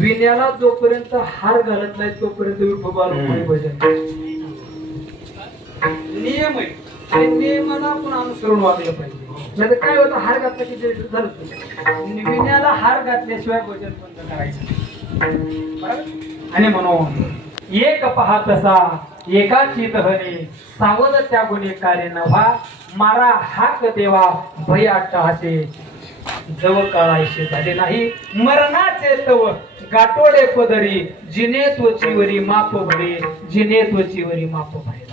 विण्याला जोपर्यंत हार घालत नाही तोपर्यंत विठोबा भजन नियम आहे. आणि नियमाला आपण अनुसरून वागलं पाहिजे. नाही काय होतं, हार घातला की ते झालं. विण्याला हार घातल्याशिवाय भजन बंद करायचं बरोबर. आणि म्हणून एक पहा तसा एकाची तहने सावध त्या गुन्हे कार्य नव्हा मारा हाक देवा भय अट्टहासे जव काळायचे झाले नाही मरणाचे तव गाठोडे पदरी जिने त्वचीवरी माप भरे जिने त्वचीवरी माप भरे.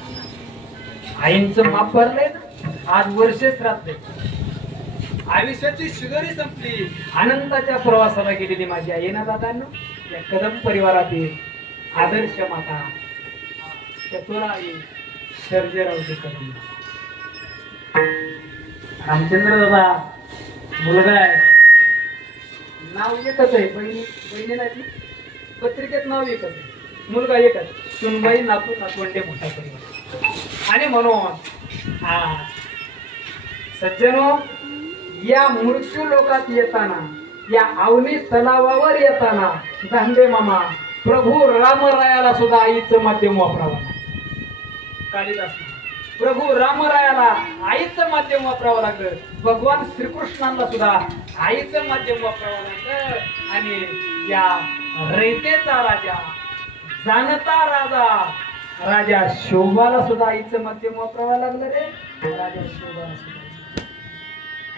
आईंचं माप भरलंय ना, आज वर्षेच राहते. आयुष्याची शुगरी संपली. अनंताच्या प्रवासाला गेलेली माझी आई ना दादांनो, या कदम परिवारातील आदर्श माता चतुरा आई सर्जेरावजी कदम. रामचंद्र दादा मुलगा आहे, नाव एकच आहे. बहिणी नाही, पत्रिकेत नाव एकच आहे, मुलगा एकच. सुनबाई नातू नातवंडे मोठा परिवार. आणि म्हणून सज्जनो, या मृत्यू लोकात येताना, या अवनी तलावावर येताना दांडे मामा प्रभू रामरायाला सुद्धा आईचं माध्यम वापरावं. कालिदास प्रभू रामरायाला आईचं माध्यम वापरावं लागलं. भगवान श्रीकृष्णांना सुद्धा आईचं माध्यम वापरावं लागलं. आणि या रयतेचा राजा, जाणता राजा शोभाला सुद्धा आईचं माध्यम वापरावं लागलं रे. राजा शोभाला सुद्धा